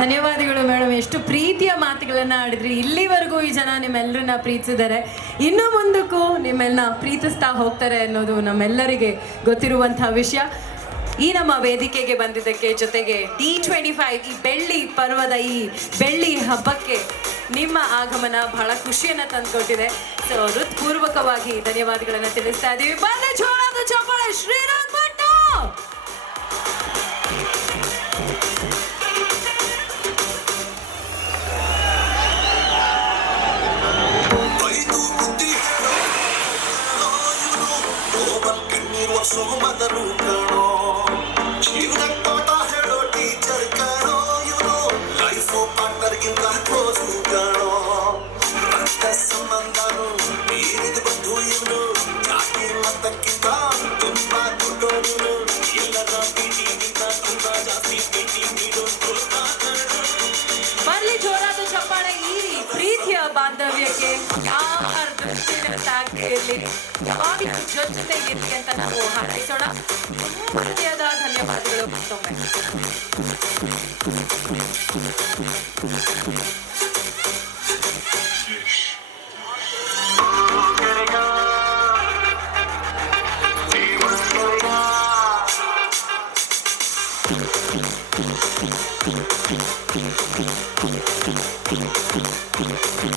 ಧನ್ಯವಾದಗಳು ಮೇಡಮ್. ಎಷ್ಟು ಪ್ರೀತಿಯ ಮಾತುಗಳನ್ನ ಆಡಿದ್ರಿ. ಇಲ್ಲಿವರೆಗೂ ಈ ಜನ ನಿಮ್ಮೆಲ್ಲರನ್ನ ಪ್ರೀತಿಸಿದ್ದಾರೆ ಇನ್ನು ಮುಂದಕ್ಕೂ ನಿಮ್ಮೆಲ್ಲ ಪ್ರೀತಿಸ್ತಾ ಹೋಗ್ತಾರೆ ಅನ್ನೋದು ನಮ್ಮೆಲ್ಲರಿಗೆ ಗೊತ್ತಿರುವಂತಹ ವಿಷಯ. ಈ ನಮ್ಮ ವೇದಿಕೆಗೆ ಬಂದಿದ್ದಕ್ಕೆ ಜೊತೆಗೆ ಟಿ ಟ್ವೆಂಟಿ ಫೈವ್, ಈ ಬೆಳ್ಳಿ ಪರ್ವದ ಈ ಬೆಳ್ಳಿ ಹಬ್ಬಕ್ಕೆ ನಿಮ್ಮ ಆಗಮನ ಬಹಳ ಖುಷಿಯನ್ನ ತಂದುಕೊಟ್ಟಿದೆ. ಸೊ ಹೃತ್ಪೂರ್ವಕವಾಗಿ ಧನ್ಯವಾದಗಳನ್ನು ತಿಳಿಸ್ತಾ ಇದ್ದೀವಿ ಶ್ರೀರಾಮ್ ಭಟ್ ಗೋಬಲ್ ಕಣ್ಣೀರ್ ಒರ್ಸೋ ಮಗನು ಕಣೋ ಜೀವನ ಪಾಠ ಹೇಳೋ ಟೀಚರ್ ಕಣೋ ಇವನು ಲೈಫು ಪಾರ್ಟ್ನರ್ಗಿಂತ ಕ್ಲೋಸ್ ಕಣೋ ರಕ್ತ ಸಂಬಂಧನು ಮೀರಿದ ಬಂಧು ಇವನು ಜಾತಿ ಮತಕ್ಕಿಂತ ತುಂಬಾ ದೊಡ್ಡೋನು ಎಲ್ಲರ ಪ್ರೀತಿಗಿಂತ ತುಂಬಾ ಜಾಸ್ತಿ ಪ್ರೀತಿ ನೀಡೋ ಬರ್ಲಿ ಜೋರಾದ ಚಪ್ಪಾಳೆ ಈ ಪ್ರೀತಿಯ ಬಾಂಧವ್ಯಕ್ಕೆ ಯಾರ ದೃಷ್ಟಿನ ಇರಲಿ ಯಾವಾಗಲೂ ಜೊತೆಗಿರಲಿ ಅಂತ ನಾವು ಹಾರೈಸೋಣ ಹೃದಯದ ಧನ್ಯವಾದಗಳು ಮತ್ತೊಮ್ಮೆ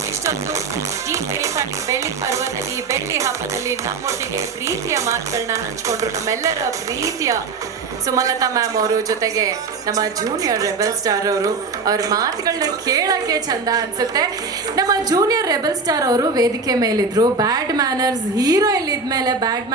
ಇಷ್ಟೊಂದು ಈ ಕಿರಿಫಾಟಿ ಬೆಳ್ಳಿ ಪರ್ವದಲ್ಲಿ, ಬೆಳ್ಳಿ ಹಬ್ಬದಲ್ಲಿ ನಮ್ಮೊಟ್ಟಿಗೆ ಪ್ರೀತಿಯ ಮಾತುಗಳನ್ನ ಹಂಚ್ಕೊಂಡ್ರು ನಮ್ಮೆಲ್ಲರ ಪ್ರೀತಿಯ ಸುಮಲತಾ ಮ್ಯಾಮ್ ಅವರು ಜೊತೆಗೆ ನಮ್ಮ ಜೂನಿಯರ್ ರೆಬಲ್ ಸ್ಟಾರ್ ಅವರು. ಅವ್ರ ಮಾತುಗಳನ್ನ ಕೇಳಕ್ಕೆ ಚಂದ ಅನ್ಸುತ್ತೆ. ನಮ್ಮ ಜೂನಿಯರ್ ರೆಬಲ್ ಸ್ಟಾರ್ ಅವರು ವೇದಿಕೆ ಮೇಲಿದ್ರು. ಬ್ಯಾಡ್ ಮ್ಯಾನರ್ಸ್ ಹೀರೋ ಇಲ್ಲಿದ್ಮೇಲೆ ಬ್ಯಾಡ್